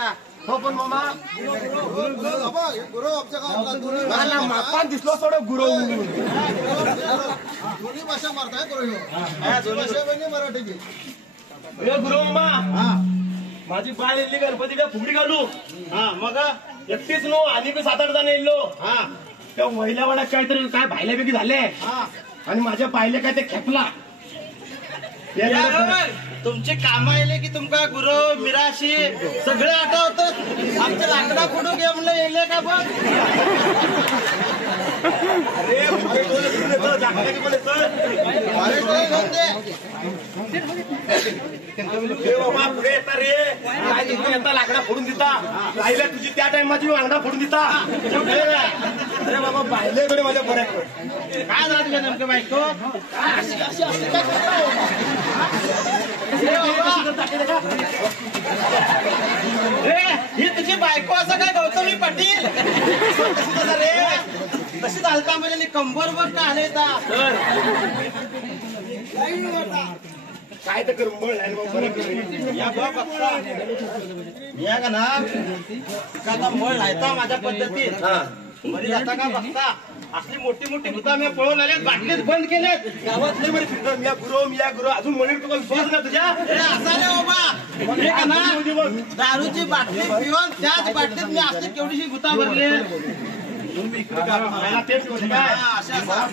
आमच्या. हो पण मामा गुरु आमच्या गावात मला मापान दिसलो सोडं गुरु दोन्ही भाषा मारताय गुरु दोन्ही भाषा म्हणजे मराठीची. गुरु मामा माझी बाळ येईल गणपतीला फुगडी घालू. हा मग एकटीच नो आणि मी 7-8 जण येलो. हा त्या महिला वाडा काहीतरी काय भायल्यापैकी झाले हा आणि माझ्या पाहिले काय ते खेपला. तुमचे काम आले की तुमका गुरु मिराशी सगळं आठवत. आमच्या लाकडा फोडून घे म्हणलं येले का बघ. अरे बाबा पुढे येता रे काय तिथे येता लाकडा फोडून देता राहिल्या तुझी त्या टाइमाची वांगडा फोडून देता. अरे बाबा पाहिलेकडे माझ्या बऱ्याच काय झालं तुझ्या नेमकं बायको. ही तुझी बायको असं काय गौतमी पाटील रे तशी चालता म्हणजे कंबरवर का आले काय तर करून बळ या बघता या का ना का मळ लायता माझ्या पद्धतीत बरी जाता का बघता. असली मोठी मोठी भूता मी पळून आले बाटलीत बंद केलेत गावातले म्हणे फिरतो मिया गुरु अजून म्हणेल तुला विश्वास ना तुझ्या. असा रे बाबा हे का ना दारूची बाटली पिऊन त्याच बाटलीत मी असली केवढीशी भूता भरले. तेच काय